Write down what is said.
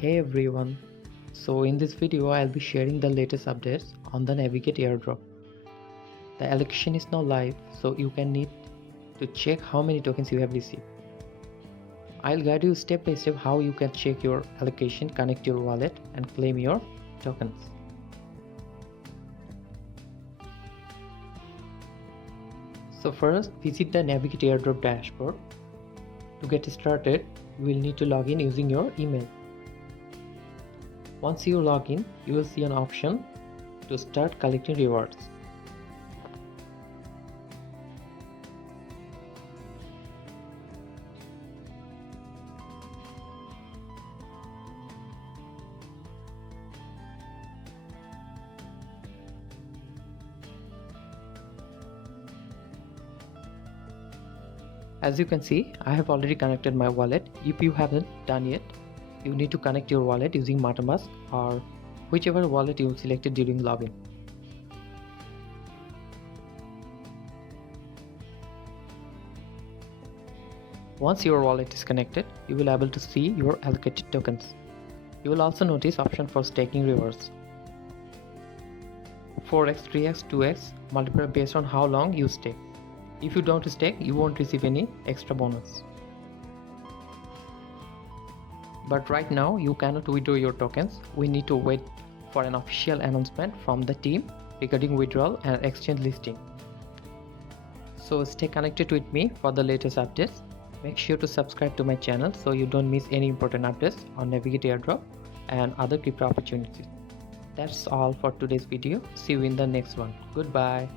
Hey everyone, so in this video I'll be sharing the latest updates on the Navigate Airdrop. The allocation is now live, so you can need to check how many tokens you have received. I'll guide you step by step how you can check your allocation, connect your wallet and claim your tokens. So first, visit the Navigate Airdrop dashboard. To get started, you will need to log in using your email. Once you log in, you will see an option to start collecting rewards. As you can see, I have already connected my wallet. If you haven't done yet, you need to connect your wallet using MetaMask or whichever wallet you selected during login. Once your wallet is connected, you will be able to see your allocated tokens. You will also notice option for staking rewards. 4x, 3x, 2x multiplier based on how long you stake. If you don't stake, you won't receive any extra bonus. But right now you cannot withdraw your tokens. We need to wait for an official announcement from the team regarding withdrawal and exchange listing. So stay connected with me for the latest updates. Make sure to subscribe to my channel so you don't miss any important updates on Navigate Airdrop and other crypto opportunities. That's all for today's video. See you in the next one. Goodbye.